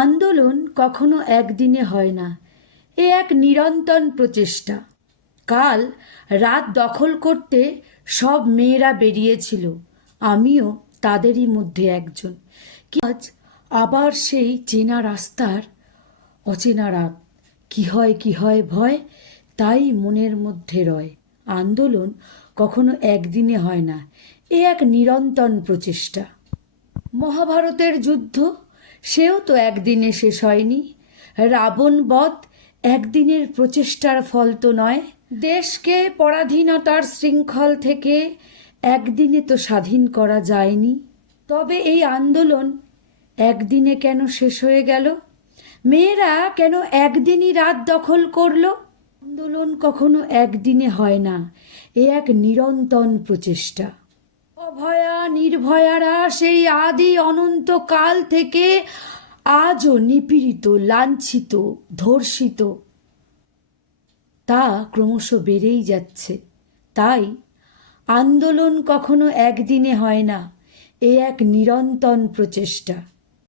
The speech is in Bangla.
আন্দোলন কখনো একদিনে হয় না, এ এক নিরন্তর প্রচেষ্টা। কাল রাত দখল করতে সব মেয়েরা বেরিয়েছিল, আমিও তাদেরই মধ্যে একজন। আজ আবার সেই চেনা রাস্তার অচেনা রাত, কি হয় ভয়, তাই মনের মধ্যে রয়। আন্দোলন কখনো একদিনে হয় না, এ এক নিরন্তর প্রচেষ্টা। মহাভারতের যুদ্ধ, সেও তো একদিনে শেষ হয়নি। রাবণ বধ একদিনের প্রচেষ্টার ফল তো নয়। দেশকে পরাধীনতার শৃঙ্খল থেকে একদিনে তো স্বাধীন করা যায়নি। তবে এই আন্দোলন একদিনে কেন শেষ হয়ে গেল? মেয়েরা কেন একদিনই রাত দখল করলো? আন্দোলন কখনো একদিনে হয় না, এ এক নিরন্তর প্রচেষ্টা। অভয়া নির্ভয়ারা সেই আদি অনন্ত কাল থেকে আজও নিপীড়িত, লাঞ্ছিত, ধর্ষিত, তা ক্রমশ বেড়েই যাচ্ছে। তাই আন্দোলন কখনো একদিনে হয় না, এ এক নিরন্তর প্রচেষ্টা।